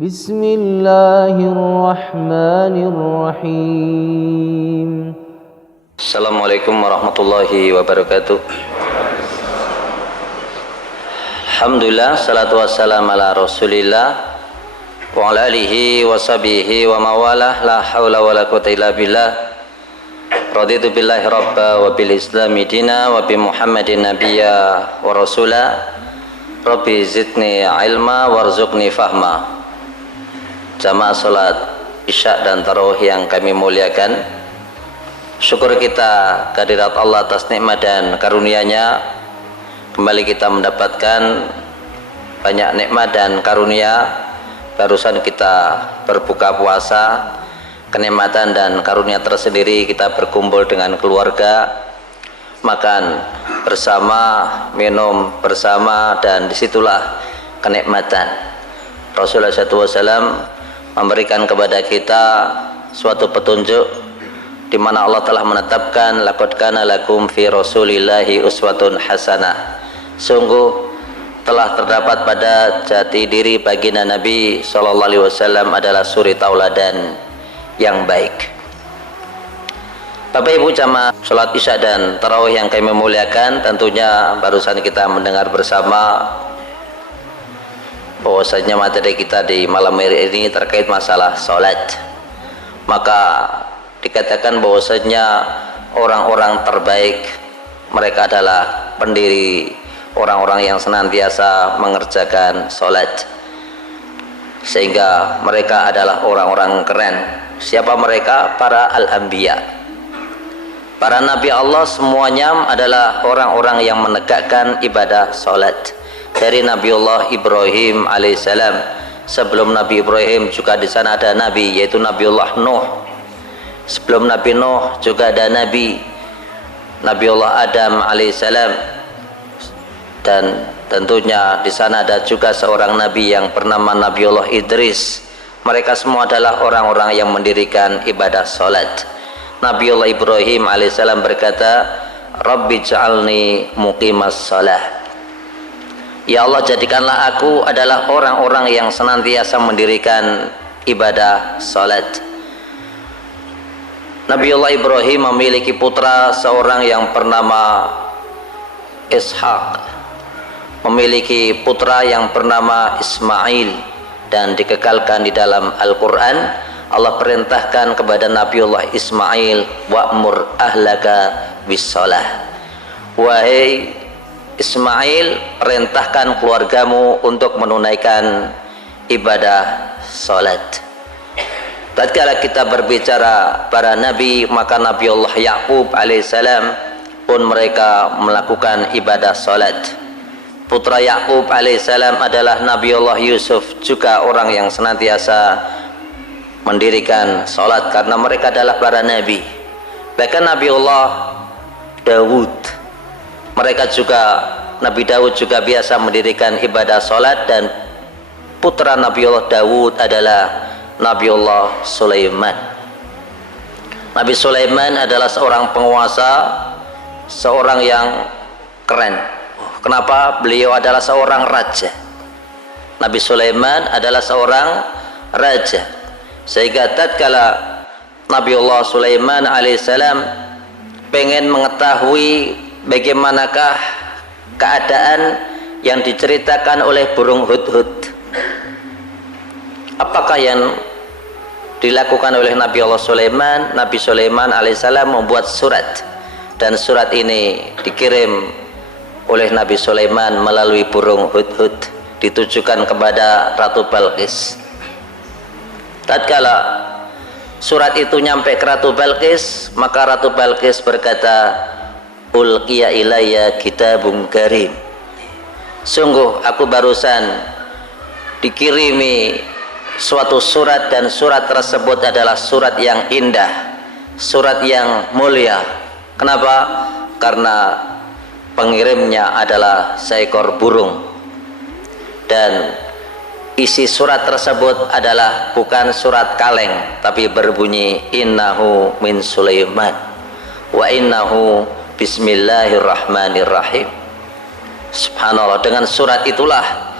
Bismillahirrahmanirrahim. Assalamualaikum warahmatullahi wabarakatuh. Alhamdulillah, salatu wassalam ala rasulillah wa ala alihi wa sahbihi wa mawalah, la hawla wa la quwwata illa billah. Raditu billahi rabba wa bil islami dina wa bi muhammadin nabiyya wa rasula. Rabbi zidni ilma warzuqni fahma. Jamaah salat isya dan tarawih yang kami muliakan, syukur kita kehadirat Allah atas nikmat dan karunia-Nya. Kembali kita mendapatkan banyak nikmat dan karunia. Barusan kita berbuka puasa, kenikmatan dan karunia tersendiri kita berkumpul dengan keluarga, makan bersama, minum bersama, dan disitulah kenikmatan. Rasulullah SAW memberikan kepada kita suatu petunjuk di mana Allah telah menetapkan laqad kana lakum fi rasulillahi uswatun hasanah. Sungguh telah terdapat pada jati diri baginda Nabi sallallahu alaihi wasallam adalah suri tauladan yang baik. Bapak Ibu jamaah salat isya dan tarawih yang kami muliakan, tentunya barusan kita mendengar bersama bahwasanya materi kita di malam hari ini terkait masalah salat. Maka dikatakan bahwasanya orang-orang terbaik mereka adalah pendiri, orang-orang yang senantiasa mengerjakan salat, sehingga mereka adalah orang-orang keren. Siapa mereka? Para al-anbiya, para nabi Allah semuanya adalah orang-orang yang menegakkan ibadah salat. Dari Nabiullah Ibrahim alaihissalam, sebelum Nabi Ibrahim juga di sana ada nabi, yaitu Nabiullah Nuh. Sebelum Nabi Nuh juga ada Nabiullah Adam alaihissalam, dan tentunya di sana ada juga seorang nabi yang bernama Nabiullah Idris. Mereka semua adalah orang-orang yang mendirikan ibadah salat. Nabiullah Ibrahim alaihissalam berkata, Rabbi ja'alni muqimas salah. Ya Allah, jadikanlah aku adalah orang-orang yang senantiasa mendirikan ibadah salat. Nabiullah Ibrahim memiliki putra seorang yang bernama Ishak, memiliki putra yang bernama Ismail, dan dikekalkan di dalam Al-Quran. Allah perintahkan kepada Nabiullah Ismail, wa'mur ahlaka bis-shalah. Wahai Ismail, perintahkan keluargamu untuk menunaikan ibadah salat. Tatkala kita berbicara para nabi, maka Nabiullah Yaqub alaihissalam pun mereka melakukan ibadah salat. Putra Yaqub alaihissalam adalah Nabiullah Yusuf, juga orang yang senantiasa mendirikan salat karena mereka adalah para nabi. Bahkan Nabiullah Dawud, mereka juga, Nabi Dawud juga biasa mendirikan ibadah salat, dan putra Nabiullah Dawud adalah Nabiullah Sulaiman. Nabi Sulaiman adalah seorang penguasa, seorang yang keren. Kenapa? Beliau adalah seorang raja. Nabi Sulaiman adalah seorang raja, sehingga tatkala Nabiullah Sulaiman alaihissalam pengen mengetahui bagaimanakah keadaan yang diceritakan oleh burung hudhud, apakah yang dilakukan oleh Nabi Allah Sulaiman, Nabi Sulaiman alaihissalam membuat surat, dan surat ini dikirim oleh Nabi Sulaiman melalui burung hudhud, ditujukan kepada Ratu Balqis. Tatkala surat itu nyampe ke Ratu Balqis, maka Ratu Balqis berkata, ulqiya ilayya kitabun karim. Sungguh aku barusan dikirimi suatu surat, dan surat tersebut adalah surat yang indah, surat yang mulia. Kenapa? Karena pengirimnya adalah seekor burung, dan isi surat tersebut adalah bukan surat kaleng, tapi berbunyi innahu min Sulaiman wa innahu bismillahirrahmanirrahim. Subhanallah, dengan surat itulah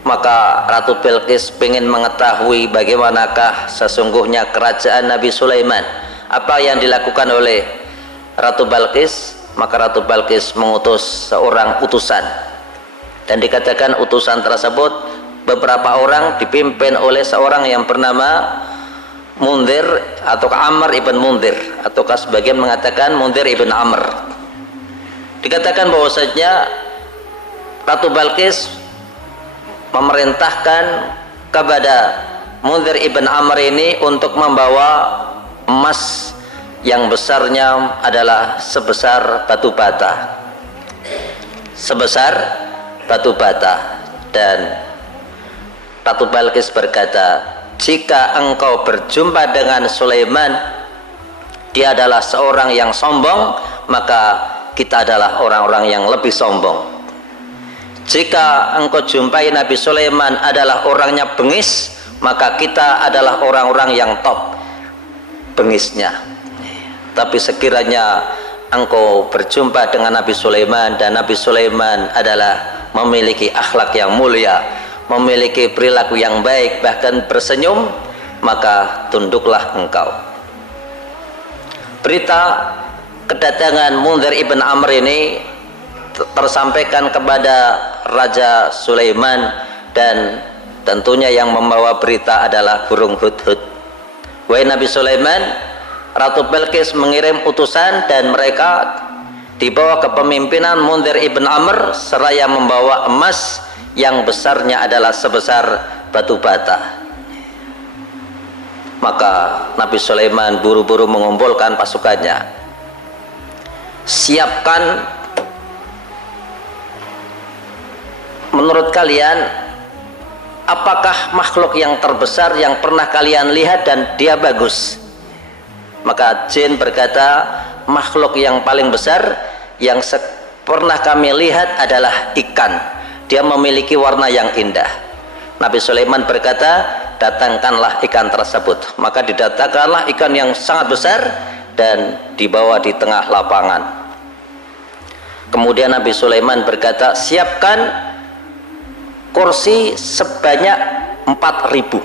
Maka Ratu Bilqis ingin mengetahui bagaimanakah sesungguhnya kerajaan Nabi Sulaiman, apa yang dilakukan oleh Ratu Bilqis. Maka Ratu Bilqis mengutus seorang utusan, dan dikatakan utusan tersebut beberapa orang dipimpin oleh seorang yang bernama Mundir atau Amr ibn Mundir, ataukah sebagian mengatakan Mundir ibn Amr. Dikatakan bahwasanya Ratu Bilqis memerintahkan kepada Mundir ibn Amr ini untuk membawa emas yang besarnya adalah sebesar batu bata, sebesar batu bata. Dan Ratu Bilqis berkata, jika engkau berjumpa dengan Sulaiman, dia adalah seorang yang sombong, maka kita adalah orang-orang yang lebih sombong. Jika engkau jumpai Nabi Sulaiman adalah orangnya bengis, maka kita adalah orang-orang yang top bengisnya. Tapi sekiranya engkau berjumpa dengan Nabi Sulaiman dan Nabi Sulaiman adalah memiliki akhlak yang mulia, memiliki perilaku yang baik, bahkan bersenyum, maka tunduklah engkau. Berita kedatangan Mundir ibn Amr ini tersampaikan kepada Raja Sulaiman, dan tentunya yang membawa berita adalah burung hudhud. Wahai Nabi Sulaiman, Ratu Bilqis mengirim utusan dan mereka dibawa kepemimpinan Mundir ibn Amr seraya membawa emas yang besarnya adalah sebesar batu bata. Maka Nabi Sulaiman buru-buru mengumpulkan pasukannya. Siapkan, menurut kalian, apakah makhluk yang terbesar yang pernah kalian lihat dan dia bagus? Maka jin berkata, makhluk yang paling besar yang pernah kami lihat adalah ikan. Dia memiliki warna yang indah. Nabi Sulaiman berkata, datangkanlah ikan tersebut. Maka didatangkanlah ikan yang sangat besar dan dibawa di tengah lapangan. Kemudian Nabi Sulaiman berkata, siapkan kursi sebanyak 4.000,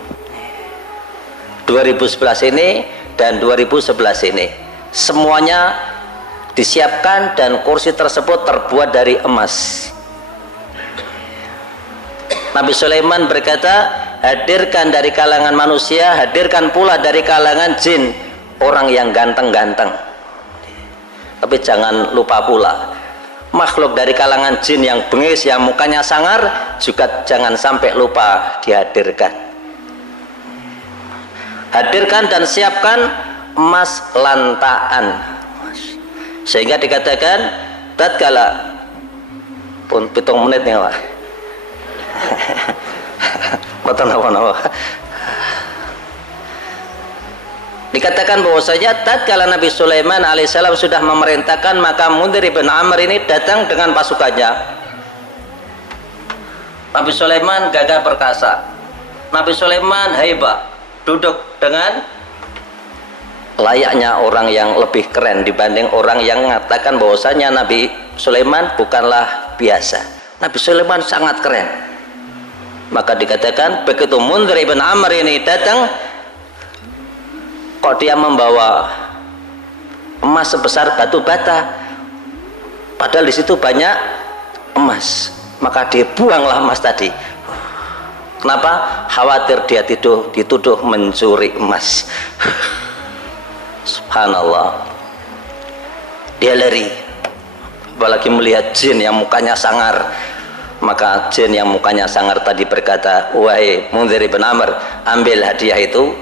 2011 ini dan 2011 ini semuanya disiapkan, dan kursi tersebut terbuat dari emas. Nabi Sulaiman berkata, hadirkan dari kalangan manusia, hadirkan pula dari kalangan jin orang yang ganteng-ganteng. Tapi jangan lupa pula, makhluk dari kalangan jin yang bengis, yang mukanya sangar, juga jangan sampai lupa dihadirkan. Hadirkan dan siapkan emas lantaan, sehingga dikatakan tatkala pun 7 menit nih Pak. Dikatakan bahwasanya tatkala Nabi Sulaiman alaihissalam sudah memerintahkan, maka Mundir ibn Amr ini datang dengan pasukannya. Nabi Sulaiman gagah perkasa, Nabi Sulaiman haibah, duduk dengan layaknya orang yang lebih keren dibanding orang yang mengatakan bahwasanya Nabi Sulaiman bukanlah biasa. Nabi Sulaiman sangat keren. Maka dikatakan begitu Mundir ibn Amr ini datang, kok dia membawa emas sebesar batu bata, padahal di situ banyak emas. Maka dibuanglah emas tadi. Kenapa? Khawatir dia dituduh mencuri emas. Subhanallah, dia lari, apalagi melihat jin yang mukanya sangar. Maka jin yang mukanya sangar tadi berkata, wahai Mundir ibn Amr, ambil hadiah itu,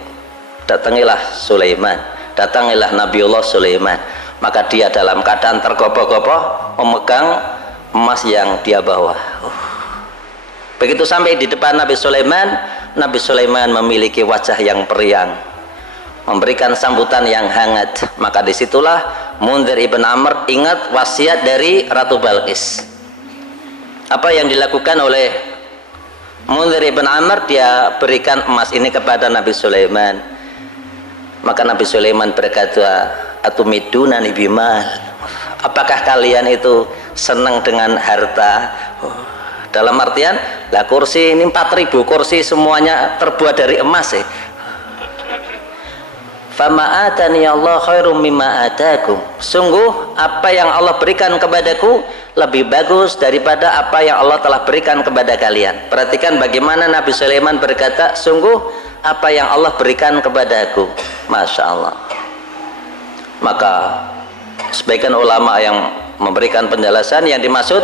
datangilah Sulaiman, datangilah Nabiullah Sulaiman. Maka dia dalam keadaan tergopoh-gopoh memegang emas yang dia bawa. Begitu sampai di depan Nabi Sulaiman, Nabi Sulaiman memiliki wajah yang periang, memberikan sambutan yang hangat. Maka disitulah Mundir ibn Amr ingat wasiat dari Ratu Bilqis. Apa yang dilakukan oleh Mundir ibn Amr? Dia berikan emas ini kepada Nabi Sulaiman. Maka Nabi Sulaiman berkata, atumidunani bimal, apakah kalian itu senang dengan harta? Dalam artian, lah kursi ini 4.000 kursi semuanya terbuat dari emas ya. Fama atani Allah khairum mimma atakum. Sungguh apa yang Allah berikan kepadaku lebih bagus daripada apa yang Allah telah berikan kepada kalian. Perhatikan bagaimana Nabi Sulaiman berkata, sungguh apa yang Allah berikan kepadaku. Masya Allah. Maka sebagian ulama yang memberikan penjelasan, yang dimaksud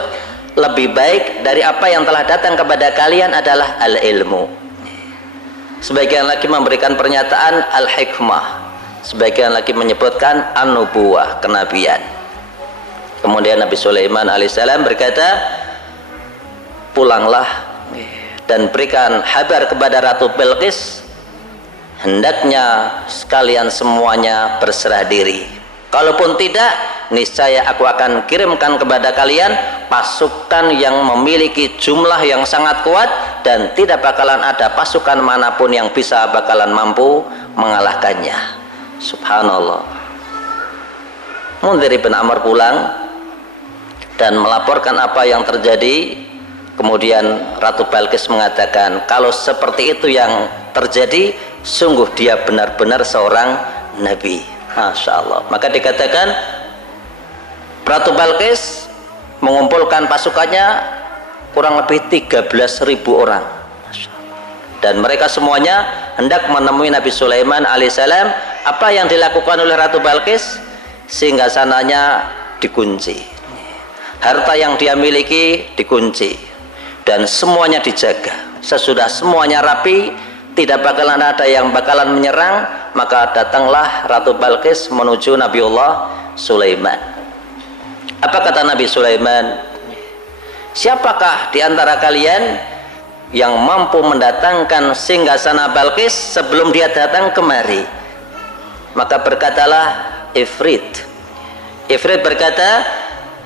lebih baik dari apa yang telah datang kepada kalian adalah al-ilmu. Sebagian lagi memberikan pernyataan al-hikmah, sebagian lagi menyebutkan an-nubuwah, kenabian. Kemudian Nabi Sulaiman alaihissalam berkata, pulanglah dan berikan kabar kepada Ratu Bilqis, hendaknya sekalian semuanya berserah diri. Kalaupun tidak, niscaya aku akan kirimkan kepada kalian pasukan yang memiliki jumlah yang sangat kuat, dan tidak bakalan ada pasukan manapun yang bisa bakalan mampu mengalahkannya. Subhanallah. Mundhir bin Amr pulang dan melaporkan apa yang terjadi. Kemudian Ratu Bilqis mengatakan, kalau seperti itu yang terjadi, sungguh dia benar-benar seorang nabi. Masya Allah. Maka dikatakan Ratu Bilqis mengumpulkan pasukannya kurang lebih 13.000 orang, dan mereka semuanya hendak menemui Nabi Sulaiman alaihissalam. Apa yang dilakukan oleh Ratu Bilqis? Singgasananya dikunci, harta yang dia miliki dikunci, dan semuanya dijaga. Sesudah semuanya rapi, tidak bakalan ada yang bakalan menyerang, maka datanglah Ratu Bilqis menuju Nabiullah Sulaiman. Apa kata Nabi Sulaiman? Siapakah di antara kalian yang mampu mendatangkan singgasana Bilqis sebelum dia datang kemari? Maka berkatalah Ifrit. Ifrit berkata,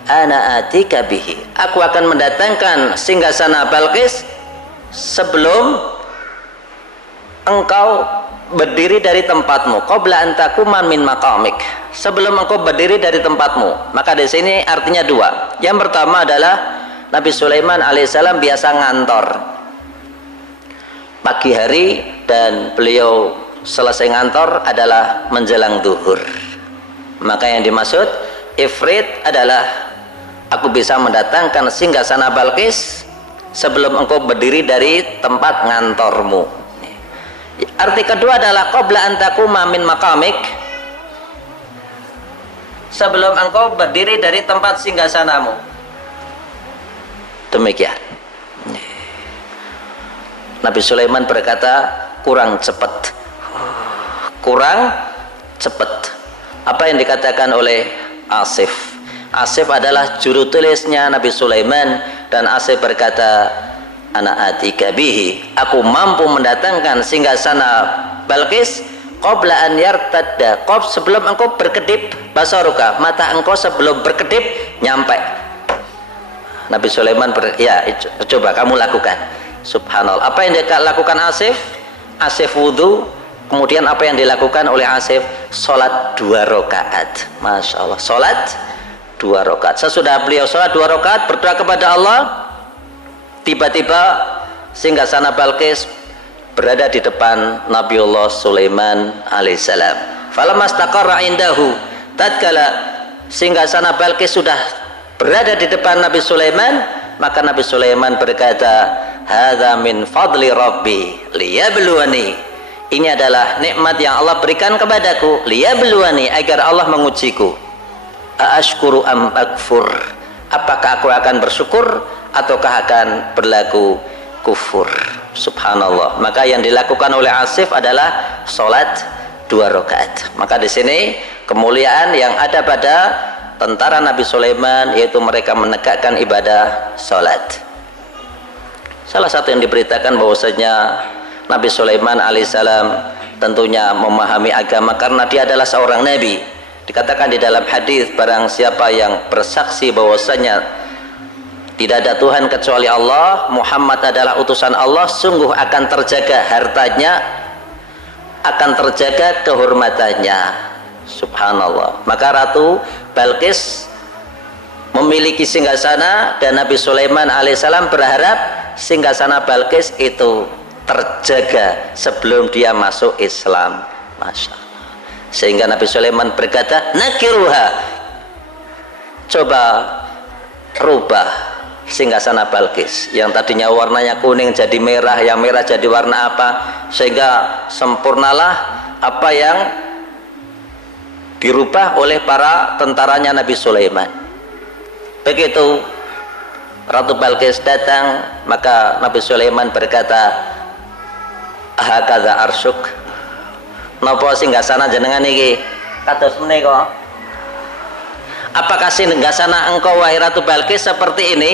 ana atika bihi, aku akan mendatangkan singgasana Bilqis sebelum engkau berdiri dari tempatmu, qabla an takuma min maqamik, sebelum engkau berdiri dari tempatmu. Maka di sini artinya dua. Yang pertama adalah Nabi Sulaiman alaihissalam biasa ngantor pagi hari, dan beliau selesai ngantor adalah menjelang duhur. Maka yang dimaksud Ifrit adalah, aku bisa mendatangkan singgasana Bilqis sebelum engkau berdiri dari tempat ngantormu. Arti kedua adalah qabla an takuma min maqamik, sebelum engkau berdiri dari tempat singgasanamu. Demikian. Nabi Sulaiman berkata, kurang cepat, kurang cepat. Apa yang dikatakan oleh Asif? Asif adalah juru tulisnya Nabi Sulaiman, dan Asif berkata, ana atika bihi, aku mampu mendatangkan singgasana Bilqis qabla an yartadda, sebelum engkau berkedip basaruka, mata engkau sebelum berkedip nyampe. Nabi Sulaiman coba kamu lakukan. Subhanallah. Apa yang dia lakukan Asif? Asif wudu. Kemudian apa yang dilakukan oleh Asif? Sholat 2 rakaat. Masya Allah. Sholat 2 rakaat. Sesudah beliau sholat 2 rakaat, berdoa kepada Allah, tiba-tiba singgasana Bilqis berada di depan Nabiullah Sulaiman alaihissalam. Falamastaqarra indahu, tatkala singgasana Bilqis sudah berada di depan Nabi Sulaiman, maka Nabi Sulaiman berkata, hadza min fadli rabbi liyabluwani, ini adalah nikmat yang Allah berikan kepadaku, liyabluwani, agar Allah mengujiku. Aashkuru am akfur, apakah aku akan bersyukur ataukah akan berlaku kufur. Subhanallah. Maka yang dilakukan oleh Asif adalah sholat 2 rakaat. Maka di sini kemuliaan yang ada pada tentara Nabi Sulaiman, yaitu mereka menegakkan ibadah sholat. Salah satu yang diberitakan bahwasanya Nabi Sulaiman alaihissalam tentunya memahami agama karena dia adalah seorang nabi. Dikatakan di dalam hadis, barang siapa yang bersaksi bahwasanya tidak ada Tuhan kecuali Allah, Muhammad adalah utusan Allah, sungguh akan terjaga hartanya, akan terjaga kehormatannya. Subhanallah. Maka Ratu Bilqis memiliki singgasana, dan Nabi Sulaiman alaihissalam berharap singgasana Balqis itu terjaga sebelum dia masuk Islam. Masya Allah. Sehingga Nabi Sulaiman berkata, nakiruha, coba rubah singgasana Balqis yang tadinya warnanya kuning jadi merah, yang merah jadi warna apa, sehingga sempurnalah apa yang dirubah oleh para tentaranya Nabi Sulaiman. Begitu Ratu Balqis datang, maka Nabi Sulaiman berkata, ahakadza arsyuk, napa singgasana jenengan iki kados menika? Apakah singgasana engkau wahai Ratu Balqis seperti ini?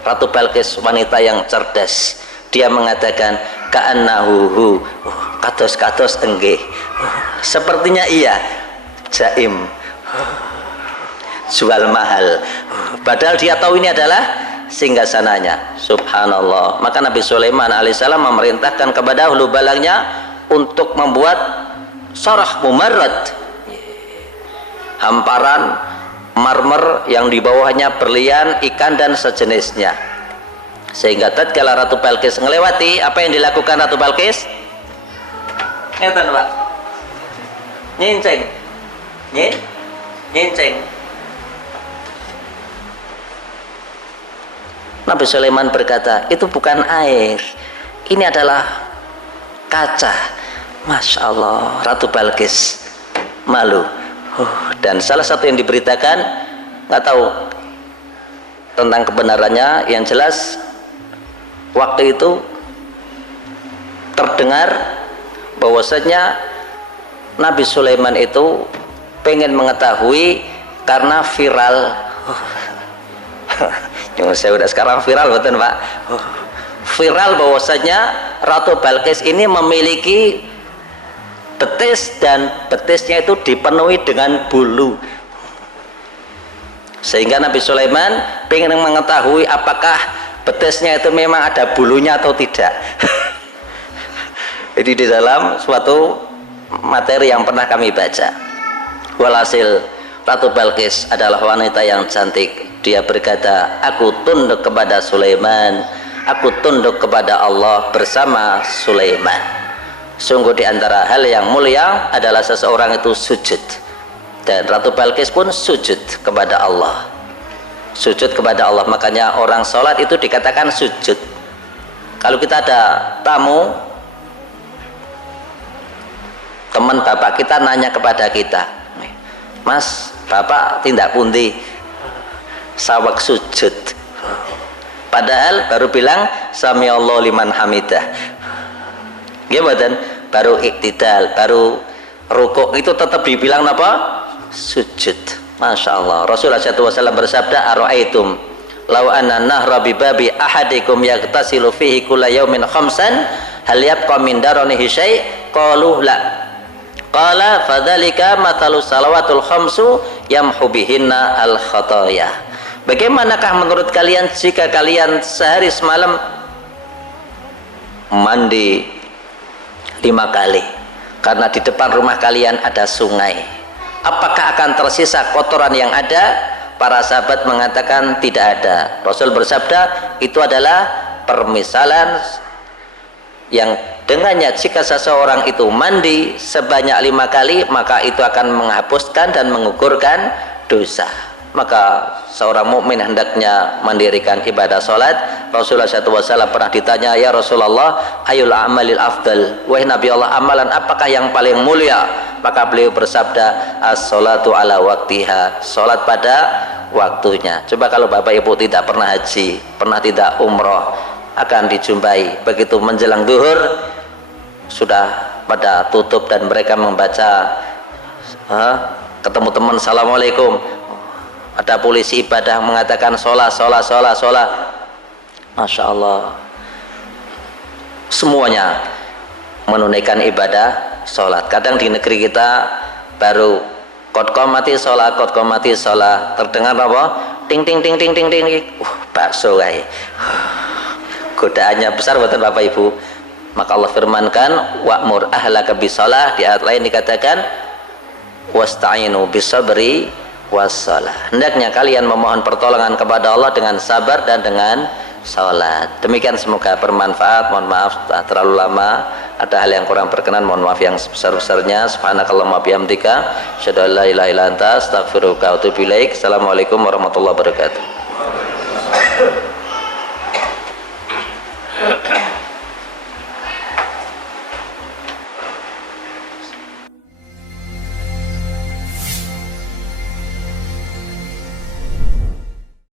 Ratu Balqis wanita yang cerdas, dia mengatakan, ka'annahu, kados enggih, sepertinya iya, jaim, jual mahal, padahal dia tahu ini adalah singgasananya. Subhanallah. Maka Nabi Sulaiman alaihissalam memerintahkan kepada ahlu balangnya untuk membuat sarah mumarrad, hamparan marmer yang di bawahnya berlian, ikan dan sejenisnya, sehingga tatkala Ratu Balqis ngelewati, apa yang dilakukan Ratu Balqis? Ngeten Pak, nyinceng, nyinceng. Nabi Sulaiman berkata, itu bukan air, ini adalah kaca. Masya Allah. Ratu Balqis malu. Dan salah satu yang diberitakan, nggak tahu tentang kebenarannya, yang jelas waktu itu terdengar bahwasanya Nabi Sulaiman itu pengen mengetahui karena viral. Yang saya udah sekarang viral betul Pak. Viral bahwasanya Ratu Balqis ini memiliki betis, dan betisnya itu dipenuhi dengan bulu, sehingga Nabi Sulaiman pengen mengetahui apakah betisnya itu memang ada bulunya atau tidak. Jadi di dalam suatu materi yang pernah kami baca, walhasil Ratu Balqis adalah wanita yang cantik. Dia berkata, aku tunduk kepada Sulaiman, aku tunduk kepada Allah bersama Sulaiman. Sungguh di antara hal yang mulia adalah seseorang itu sujud, dan Ratu Balqis pun sujud kepada Allah, sujud kepada Allah. Makanya orang sholat itu dikatakan sujud. Kalau kita ada tamu, teman bapak kita nanya kepada kita, Mas, bapak tindak pundi? Sawak sujud, padahal baru bilang sami Allah liman hamidah. Gimana? Baru iktidal, baru rukuk, itu tetap dibilang apa? Sujud. Masya Allah. Rasulullah SAW bersabda, ara'aitum law anna nahra bibabi ahadikum yaghtasilu fihi kulla yawmin khamsan hal yabqa min daranihi syai'? Qalu la. Qala fadzalika mathalu salawatul khamsu yamhu bihinna al khataya. Bagaimanakah menurut kalian jika kalian sehari semalam mandi 5 kali karena di depan rumah kalian ada sungai? Apakah akan tersisa kotoran yang ada? Para sahabat mengatakan tidak ada. Rasul bersabda, itu adalah permisalan yang dengannya jika seseorang itu mandi sebanyak 5 kali, maka itu akan menghapuskan dan mengukurkan dosa. Maka seorang mukmin hendaknya mendirikan ibadah salat. Rasulullah SAW pernah ditanya, ya Rasulullah, ayul amalil afdal, wahai Nabi Allah, amalan apakah yang paling mulia? Maka beliau bersabda, as-salatu ala waktiha, salat pada waktunya. Coba kalau bapak ibu tidak pernah haji, pernah tidak umroh, akan dijumpai begitu menjelang duhur sudah pada tutup dan mereka membaca, ketemu teman, assalamualaikum, ada polisi ibadah mengatakan sholat. Masya Allah, semuanya menunaikan ibadah sholat. Kadang di negeri kita baru qad qamati sholat, terdengar apa? Ting ting ting ting ting ting, bakso kayak. Godaannya besar buatan Bapak Ibu. Maka Allah firmankan, wa'mur ahlaka bisalah. Di ayat lain dikatakan, wasta'inu bisabri wassalah. Hendaknya kalian memohon pertolongan kepada Allah dengan sabar dan dengan salat. Demikian, semoga bermanfaat. Mohon maaf terlalu lama, ada hal yang kurang berkenan, mohon maaf yang sebesar-besarnya. Subhanakallahumma bihamdika asyhadu an la ilaha illa anta astaghfiruka wa atubu ilaik. Assalamualaikum warahmatullahi wabarakatuh.